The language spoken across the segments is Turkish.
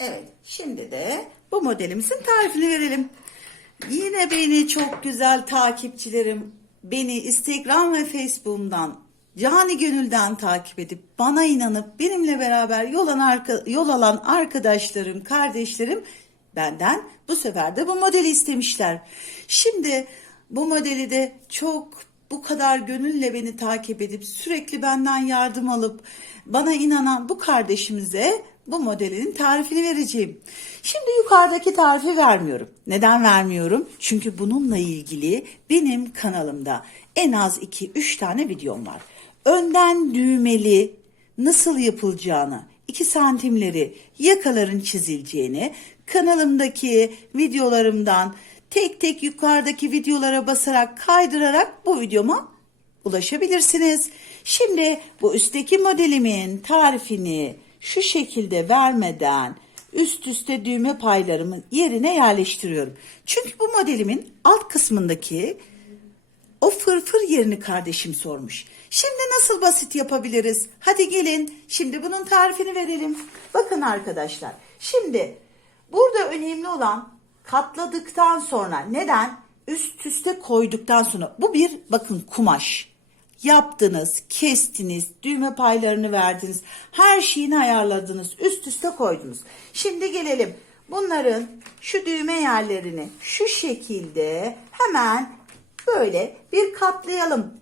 Evet, şimdi de bu modelimizin tarifini verelim. Yine beni çok güzel takipçilerim, beni Instagram ve Facebook'umdan, cani gönülden takip edip bana inanıp benimle beraber yol alan, arka- yol alan arkadaşlarım, kardeşlerim benden bu sefer de bu modeli istemişler. Şimdi bu modeli de çok bu kadar gönülle beni takip edip sürekli benden yardım alıp bana inanan bu kardeşimize bu modelin tarifini vereceğim. Şimdi yukarıdaki tarifi vermiyorum. Neden vermiyorum? Çünkü bununla ilgili benim kanalımda en az 2-3 tane videom var. Önden düğmeli nasıl yapılacağını, 2 santimleri yakaların çizileceğini, kanalımdaki videolarımdan tek tek yukarıdaki videolara basarak kaydırarak bu videoma ulaşabilirsiniz. Şimdi bu üstteki modelimin tarifini şu şekilde vermeden üst üste düğme paylarımın yerine yerleştiriyorum. Çünkü bu modelimin alt kısmındaki o fırfır yerini kardeşim sormuş. Şimdi nasıl basit yapabiliriz? Hadi gelin şimdi bunun tarifini verelim. Bakın arkadaşlar. Şimdi burada önemli olan katladıktan sonra neden? Üst üste koyduktan sonra bu bir bakın kumaş. Yaptınız, kestiniz, düğme paylarını verdiniz, her şeyini ayarladınız, üst üste koydunuz. Şimdi gelelim bunların şu düğme yerlerini şu şekilde hemen böyle bir katlayalım.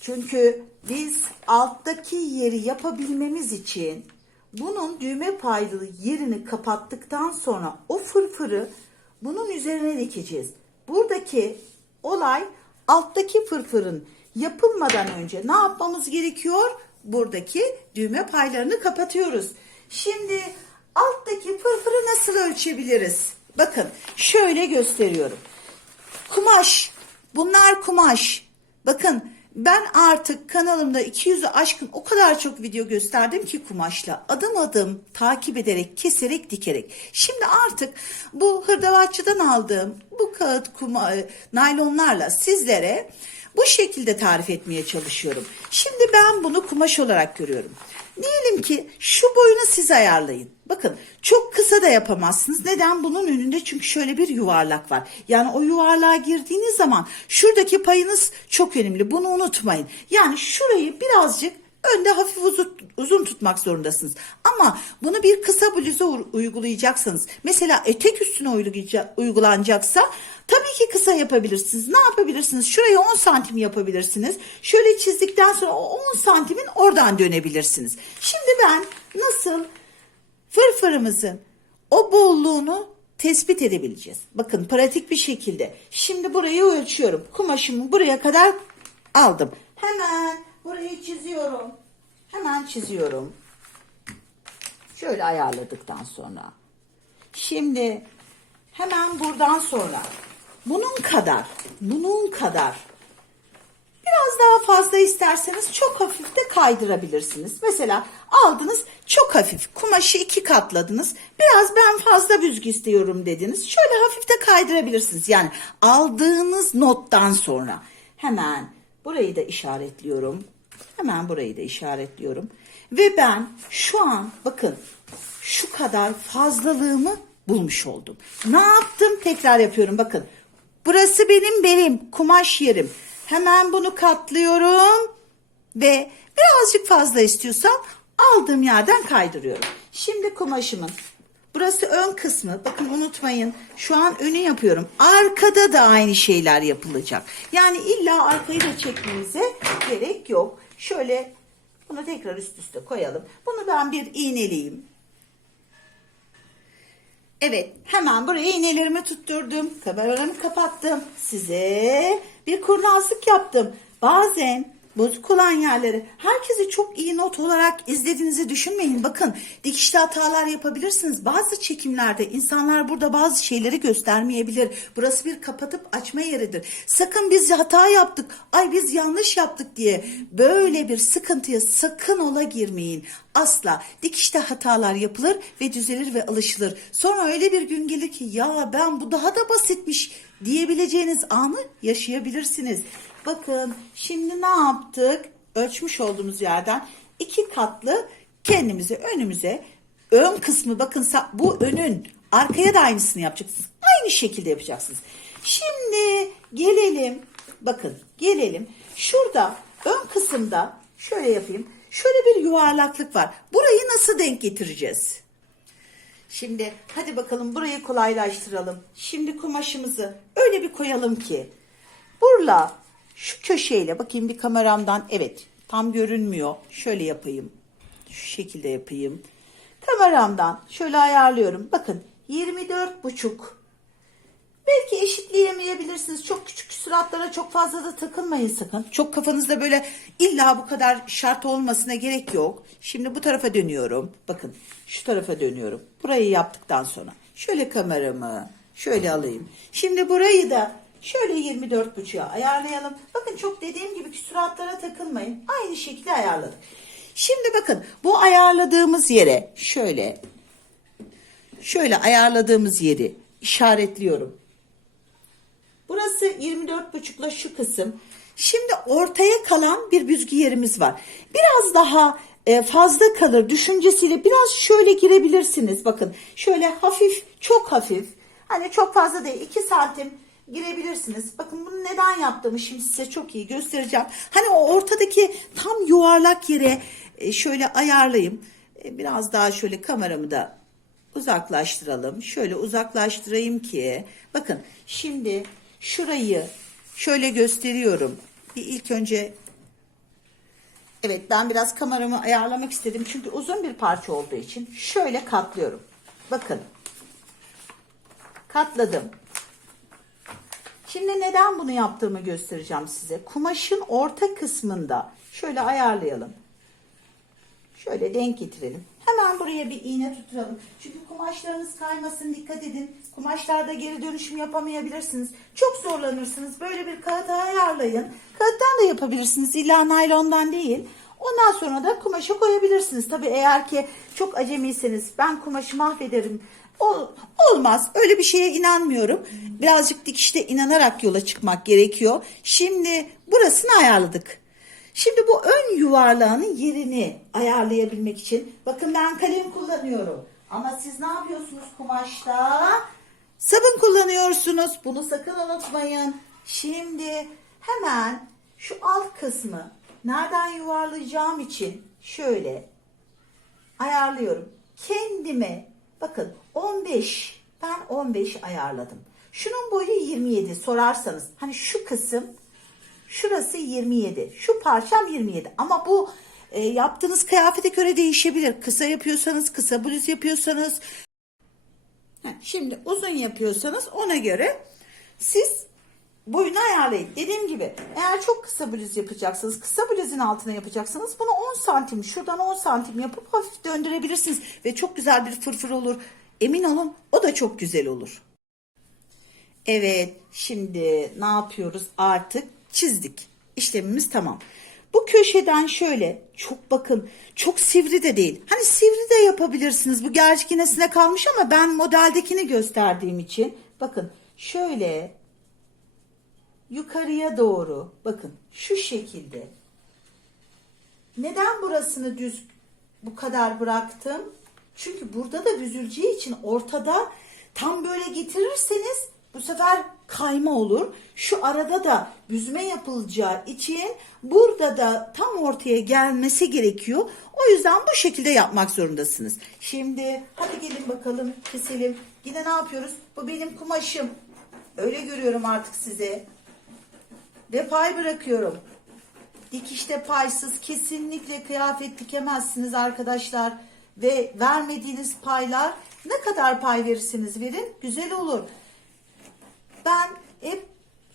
Çünkü biz alttaki yeri yapabilmemiz için bunun düğme paylı yerini kapattıktan sonra o fırfırı bunun üzerine dikeceğiz. Buradaki olay alttaki fırfırın yapılmadan önce ne yapmamız gerekiyor? Buradaki düğme paylarını kapatıyoruz. Şimdi alttaki fırfırı nasıl ölçebiliriz? Bakın şöyle gösteriyorum. Kumaş. Bunlar kumaş. Bakın ben artık kanalımda 200'ü aşkın o kadar çok video gösterdim ki kumaşla adım adım takip ederek, keserek, dikerek. Şimdi artık bu hırdavatçıdan aldığım bu kağıt kuma, naylonlarla sizlere bu şekilde tarif etmeye çalışıyorum. Şimdi ben bunu kumaş olarak görüyorum. Diyelim ki şu boyunu siz ayarlayın. Bakın çok kısa da yapamazsınız. Neden? Bunun önünde çünkü şöyle bir yuvarlak var. Yani o yuvarlığa girdiğiniz zaman şuradaki payınız çok önemli. Bunu unutmayın. Yani şurayı birazcık önde hafif uzun, tutmak zorundasınız. Ama bunu bir kısa bluza u- uygulayacaksanız mesela etek üstüne uygulanacaksa tabii ki kısa yapabilirsiniz. Ne yapabilirsiniz? Şurayı 10 santim yapabilirsiniz. Şöyle çizdikten sonra o 10 santimin oradan dönebilirsiniz. Şimdi ben nasıl fırfırımızın o bolluğunu tespit edebileceğiz. Bakın pratik bir şekilde. Şimdi burayı ölçüyorum. Kumaşımı buraya kadar aldım. Hemen burayı çiziyorum. Hemen çiziyorum. Şöyle ayarladıktan sonra. Şimdi hemen buradan sonra bunun kadar, bunun kadar Biraz daha fazla isterseniz çok hafif de kaydırabilirsiniz. Mesela aldınız çok hafif kumaşı iki katladınız. Biraz ben fazla büzgü istiyorum dediniz. Şöyle hafif de kaydırabilirsiniz. Yani aldığınız nottan sonra hemen burayı da işaretliyorum. Hemen burayı da işaretliyorum. Ve ben şu an bakın şu kadar fazlalığımı bulmuş oldum. Ne yaptım? Tekrar yapıyorum bakın. Burası benim belim kumaş yerim. Hemen bunu katlıyorum ve birazcık fazla istiyorsam aldığım yerden kaydırıyorum. Şimdi kumaşımın burası ön kısmı. Bakın unutmayın şu an önü yapıyorum. Arkada da aynı şeyler yapılacak. Yani illa arkayı da çekmenize gerek yok. Şöyle bunu tekrar üst üste koyalım. Bunu ben bir iğneleyeyim. Evet hemen buraya iğnelerimi tutturdum. Kameramı kapattım. Size bir kurnazlık yaptım. Bazen bozuk olan yerleri herkesi çok iyi not olarak izlediğinizi düşünmeyin. Bakın dikişte hatalar yapabilirsiniz. Bazı çekimlerde insanlar burada bazı şeyleri göstermeyebilir. Burası bir kapatıp açma yeridir. Sakın biz hata yaptık. Ay biz yanlış yaptık diye böyle bir sıkıntıya sakın ola girmeyin. Asla dikişte hatalar yapılır ve düzelir ve alışılır. Sonra öyle bir gün gelir ki ya ben bu daha da basitmiş diyebileceğiniz anı yaşayabilirsiniz. Bakın şimdi ne yaptık? Ölçmüş olduğumuz yerden iki katlı kendimize önümüze ön kısmı bakın bu önün arkaya da aynısını yapacaksınız. Aynı şekilde yapacaksınız. Şimdi gelelim bakın gelelim şurada ön kısımda şöyle yapayım. Şöyle bir yuvarlaklık var. Burayı nasıl denk getireceğiz? Şimdi hadi bakalım burayı kolaylaştıralım. Şimdi kumaşımızı öyle bir koyalım ki burla şu köşeyle bakayım bir kameramdan evet tam görünmüyor. Şöyle yapayım. Şu şekilde yapayım. Kameramdan şöyle ayarlıyorum. Bakın 24 buçuk. Belki eşitleyemeyebilirsiniz. Çok küçük süratlara çok fazla da takılmayın sakın. Çok kafanızda böyle illa bu kadar şart olmasına gerek yok. Şimdi bu tarafa dönüyorum. Bakın şu tarafa dönüyorum. Burayı yaptıktan sonra şöyle kameramı şöyle alayım. Şimdi burayı da şöyle 24 buçuğa ayarlayalım. Bakın çok dediğim gibi küsuratlara takılmayın. Aynı şekilde ayarladık. Şimdi bakın bu ayarladığımız yere şöyle şöyle ayarladığımız yeri işaretliyorum. Burası 24,5'la şu kısım. Şimdi ortaya kalan bir büzgü yerimiz var. Biraz daha e, fazla kalır düşüncesiyle biraz şöyle girebilirsiniz. Bakın şöyle hafif çok hafif hani çok fazla değil 2 santim girebilirsiniz. Bakın bunu neden yaptığımı şimdi size çok iyi göstereceğim. Hani o ortadaki tam yuvarlak yere e, şöyle ayarlayayım. E, Biraz daha şöyle kameramı da uzaklaştıralım. Şöyle uzaklaştırayım ki bakın şimdi şurayı şöyle gösteriyorum. Bir ilk önce Evet ben biraz kameramı ayarlamak istedim. Çünkü uzun bir parça olduğu için şöyle katlıyorum. Bakın. Katladım. Şimdi neden bunu yaptığımı göstereceğim size. Kumaşın orta kısmında şöyle ayarlayalım. Şöyle denk getirelim. Hemen buraya bir iğne tutturalım. Çünkü kumaşlarınız kaymasın dikkat edin. Kumaşlarda geri dönüşüm yapamayabilirsiniz. Çok zorlanırsınız. Böyle bir kağıt ayarlayın. Kağıttan da yapabilirsiniz. İlla naylondan değil. Ondan sonra da kumaşa koyabilirsiniz. Tabii eğer ki çok acemiyseniz ben kumaşı mahvederim. Ol, olmaz. Öyle bir şeye inanmıyorum. Birazcık dikişte inanarak yola çıkmak gerekiyor. Şimdi burasını ayarladık. Şimdi bu ön yuvarlağının yerini ayarlayabilmek için bakın ben kalem kullanıyorum. Ama siz ne yapıyorsunuz kumaşta? Sabun kullanıyorsunuz. Bunu sakın unutmayın. Şimdi hemen şu alt kısmı nereden yuvarlayacağım için şöyle ayarlıyorum. Kendime bakın 15 ben 15 ayarladım. Şunun boyu 27 sorarsanız hani şu kısım Şurası 27. Şu parçam 27. Ama bu e, yaptığınız kıyafete göre değişebilir. Kısa yapıyorsanız, kısa bluz yapıyorsanız. Şimdi uzun yapıyorsanız ona göre siz boyunu ayarlayın. Dediğim gibi eğer çok kısa bluz yapacaksınız, kısa bluzun altına yapacaksınız bunu 10 santim, şuradan 10 santim yapıp hafif döndürebilirsiniz. Ve çok güzel bir fırfır olur. Emin olun o da çok güzel olur. Evet, şimdi ne yapıyoruz? Artık çizdik. İşlemimiz tamam. Bu köşeden şöyle çok bakın çok sivri de değil. Hani sivri de yapabilirsiniz. Bu gerçek kalmış ama ben modeldekini gösterdiğim için bakın şöyle yukarıya doğru bakın şu şekilde. Neden burasını düz bu kadar bıraktım? Çünkü burada da büzüleceği için ortada tam böyle getirirseniz bu sefer kayma olur. Şu arada da büzme yapılacağı için burada da tam ortaya gelmesi gerekiyor. O yüzden bu şekilde yapmak zorundasınız. Şimdi hadi gelin bakalım keselim. Yine ne yapıyoruz? Bu benim kumaşım. Öyle görüyorum artık size. Ve pay bırakıyorum. Dikişte paysız kesinlikle kıyafet dikemezsiniz arkadaşlar. Ve vermediğiniz paylar ne kadar pay verirsiniz verin güzel olur. Ben hep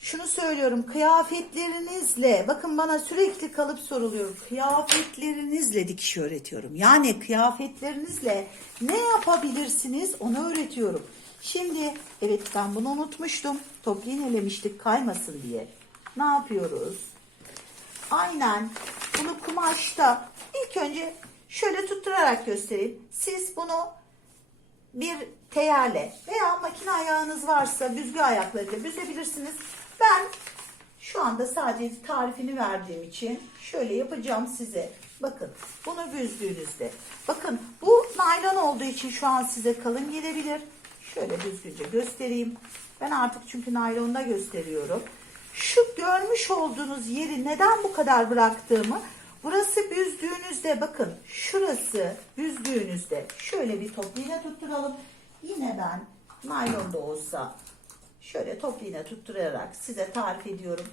şunu söylüyorum kıyafetlerinizle bakın bana sürekli kalıp soruluyor kıyafetlerinizle dikiş öğretiyorum yani kıyafetlerinizle ne yapabilirsiniz onu öğretiyorum şimdi evet ben bunu unutmuştum top iğnelemiştik kaymasın diye ne yapıyoruz aynen bunu kumaşta ilk önce şöyle tutturarak göstereyim siz bunu bir teyerle veya makine ayağınız varsa büzgü ayaklarıyla büzebilirsiniz. Ben şu anda sadece tarifini verdiğim için şöyle yapacağım size. Bakın bunu büzdüğünüzde bakın bu naylon olduğu için şu an size kalın gelebilir. Şöyle düzgünce göstereyim. Ben artık çünkü naylonda gösteriyorum. Şu görmüş olduğunuz yeri neden bu kadar bıraktığımı burası büzdüğünüzde bakın şurası büzdüğünüzde şöyle bir top iğne tutturalım. Yine ben naylonda olsa şöyle top iğne tutturarak size tarif ediyorum.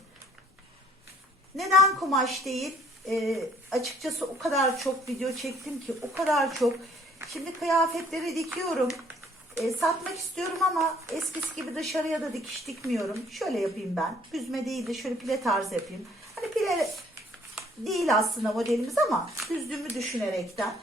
Neden kumaş değil? Ee, açıkçası o kadar çok video çektim ki o kadar çok. Şimdi kıyafetleri dikiyorum. Ee, satmak istiyorum ama eskisi gibi dışarıya da dikiş dikmiyorum. Şöyle yapayım ben. Büzme değil de şöyle pile tarzı yapayım. Hani pile değil aslında modelimiz ama düzdüğümü düşünerekten.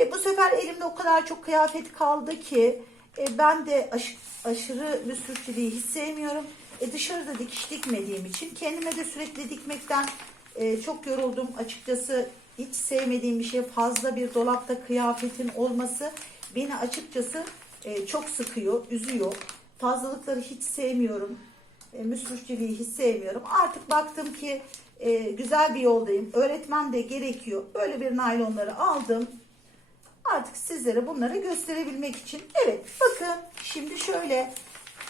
E, bu sefer elimde o kadar çok kıyafet kaldı ki e, ben de aş- aşırı müsrifçiliği hiç sevmiyorum. E, dışarıda dikiş dikmediğim için kendime de sürekli dikmekten e, çok yoruldum. Açıkçası hiç sevmediğim bir şey fazla bir dolapta kıyafetin olması beni açıkçası e, çok sıkıyor, üzüyor. Fazlalıkları hiç sevmiyorum. E, müsrifçiliği hiç sevmiyorum. Artık baktım ki e, güzel bir yoldayım. Öğretmem de gerekiyor. Böyle bir naylonları aldım. Artık sizlere bunları gösterebilmek için. Evet bakın şimdi şöyle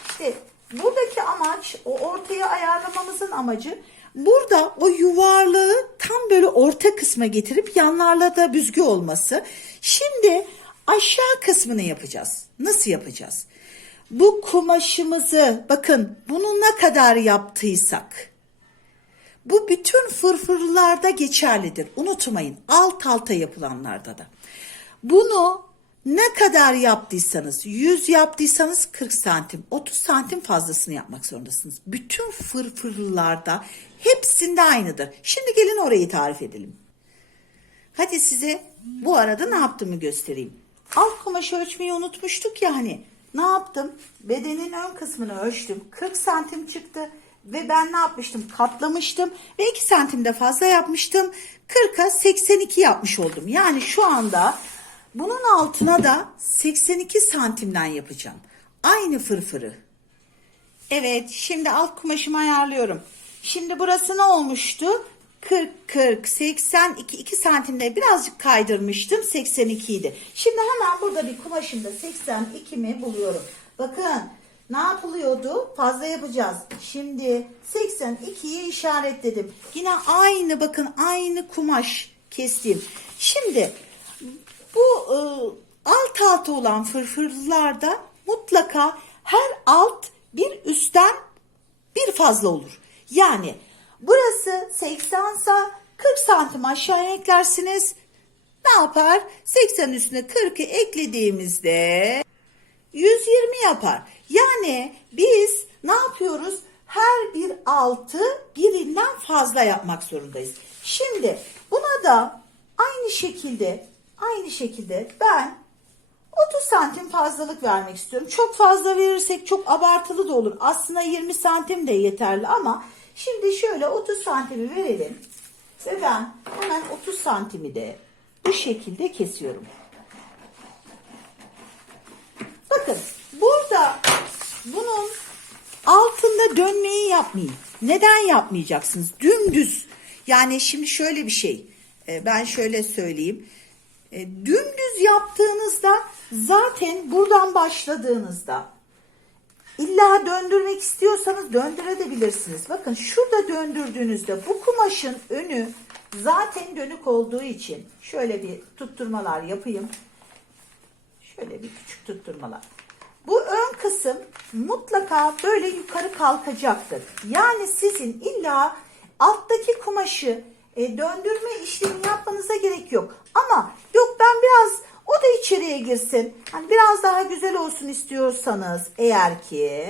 işte buradaki amaç o ortaya ayarlamamızın amacı burada o yuvarlığı tam böyle orta kısma getirip yanlarla da büzgü olması. Şimdi aşağı kısmını yapacağız. Nasıl yapacağız? Bu kumaşımızı bakın bunu ne kadar yaptıysak bu bütün fırfırlarda geçerlidir. Unutmayın alt alta yapılanlarda da. Bunu ne kadar yaptıysanız 100 yaptıysanız 40 santim 30 santim fazlasını yapmak zorundasınız. Bütün fırfırlarda hepsinde aynıdır. Şimdi gelin orayı tarif edelim. Hadi size bu arada ne yaptığımı göstereyim. Alt kumaşı ölçmeyi unutmuştuk ya hani. Ne yaptım? Bedenin ön kısmını ölçtüm. 40 santim çıktı. Ve ben ne yapmıştım? Katlamıştım. Ve 2 santim de fazla yapmıştım. 40'a 82 yapmış oldum. Yani şu anda bunun altına da 82 santimden yapacağım. Aynı fırfırı. Evet şimdi alt kumaşımı ayarlıyorum. Şimdi burası ne olmuştu? 40, 40, 82, 2 santimde birazcık kaydırmıştım. 82 idi. Şimdi hemen burada bir kumaşımda 82'mi buluyorum. Bakın ne yapılıyordu? Fazla yapacağız. Şimdi 82'yi işaretledim. Yine aynı bakın aynı kumaş kestim. Şimdi bu e, alt alta olan fırfırlarda mutlaka her alt bir üstten bir fazla olur. Yani burası 80 sa 40 santim aşağıya eklersiniz. Ne yapar? 80 üstüne 40'ı eklediğimizde 120 yapar. Yani biz ne yapıyoruz? Her bir altı birinden fazla yapmak zorundayız. Şimdi buna da aynı şekilde aynı şekilde ben 30 santim fazlalık vermek istiyorum. Çok fazla verirsek çok abartılı da olur. Aslında 20 santim de yeterli ama şimdi şöyle 30 santimi verelim. Ve ben hemen 30 santimi de bu şekilde kesiyorum. Bakın burada bunun altında dönmeyi yapmayın. Neden yapmayacaksınız? Dümdüz. Yani şimdi şöyle bir şey. e, Ben şöyle söyleyeyim. E, Dümdüz yaptığınızda zaten buradan başladığınızda illa döndürmek istiyorsanız döndürebilirsiniz. Bakın şurada döndürdüğünüzde bu kumaşın önü zaten dönük olduğu için şöyle bir tutturmalar yapayım. Şöyle bir küçük tutturmalar. Bu ön kısım mutlaka böyle yukarı kalkacaktır. Yani sizin illa alttaki kumaşı e, döndürme işlemi yapmanıza gerek yok. Ama yok ben biraz o da içeriye girsin. Hani biraz daha güzel olsun istiyorsanız eğer ki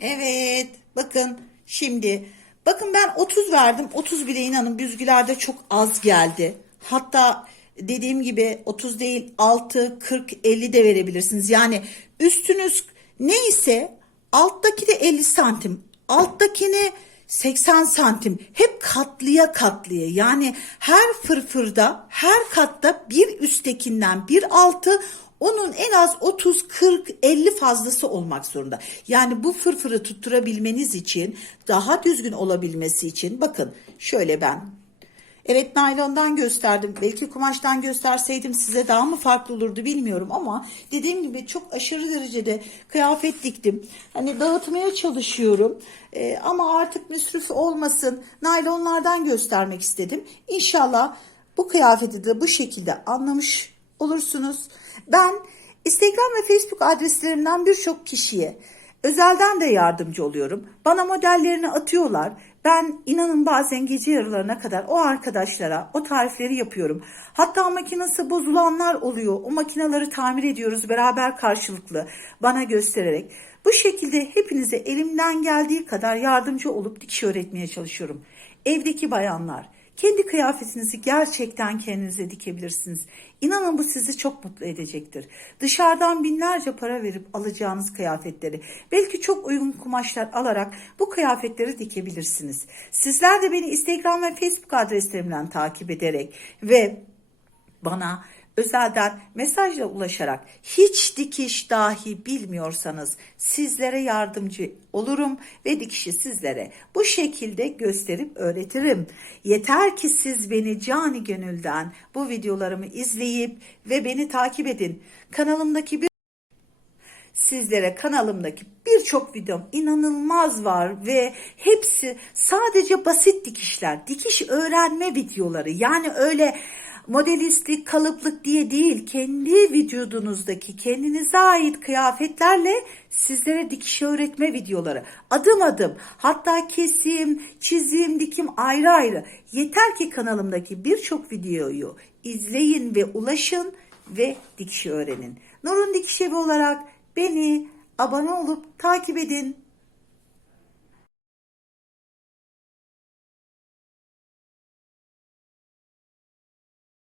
Evet bakın şimdi bakın ben 30 verdim 30 bile inanın büzgülerde çok az geldi. Hatta dediğim gibi 30 değil 6 40 50 de verebilirsiniz. Yani üstünüz neyse alttaki de 50 santim alttakini 80 santim hep katlıya katlıya yani her fırfırda her katta bir üsttekinden bir altı onun en az 30, 40, 50 fazlası olmak zorunda. Yani bu fırfırı tutturabilmeniz için, daha düzgün olabilmesi için bakın şöyle ben Evet naylondan gösterdim. Belki kumaştan gösterseydim size daha mı farklı olurdu bilmiyorum ama dediğim gibi çok aşırı derecede kıyafet diktim. Hani dağıtmaya çalışıyorum. Ee, ama artık müsrif olmasın. Naylonlardan göstermek istedim. İnşallah bu kıyafeti de bu şekilde anlamış olursunuz. Ben Instagram ve Facebook adreslerimden birçok kişiye özelden de yardımcı oluyorum. Bana modellerini atıyorlar. Ben inanın bazen gece yarılarına kadar o arkadaşlara o tarifleri yapıyorum. Hatta makinesi bozulanlar oluyor. O makineleri tamir ediyoruz beraber karşılıklı bana göstererek. Bu şekilde hepinize elimden geldiği kadar yardımcı olup dikiş öğretmeye çalışıyorum. Evdeki bayanlar, kendi kıyafetinizi gerçekten kendinize dikebilirsiniz. İnanın bu sizi çok mutlu edecektir. Dışarıdan binlerce para verip alacağınız kıyafetleri belki çok uygun kumaşlar alarak bu kıyafetleri dikebilirsiniz. Sizler de beni Instagram ve Facebook adreslerimden takip ederek ve bana özelden mesajla ulaşarak hiç dikiş dahi bilmiyorsanız sizlere yardımcı olurum ve dikişi sizlere bu şekilde gösterip öğretirim. Yeter ki siz beni cani gönülden bu videolarımı izleyip ve beni takip edin. Kanalımdaki bir sizlere kanalımdaki birçok videom inanılmaz var ve hepsi sadece basit dikişler, dikiş öğrenme videoları. Yani öyle modelistlik, kalıplık diye değil, kendi vücudunuzdaki kendinize ait kıyafetlerle sizlere dikiş öğretme videoları. Adım adım, hatta kesim, çizim, dikim ayrı ayrı. Yeter ki kanalımdaki birçok videoyu izleyin ve ulaşın ve dikiş öğrenin. Nur'un Dikiş Evi olarak Beni abone olup takip edin.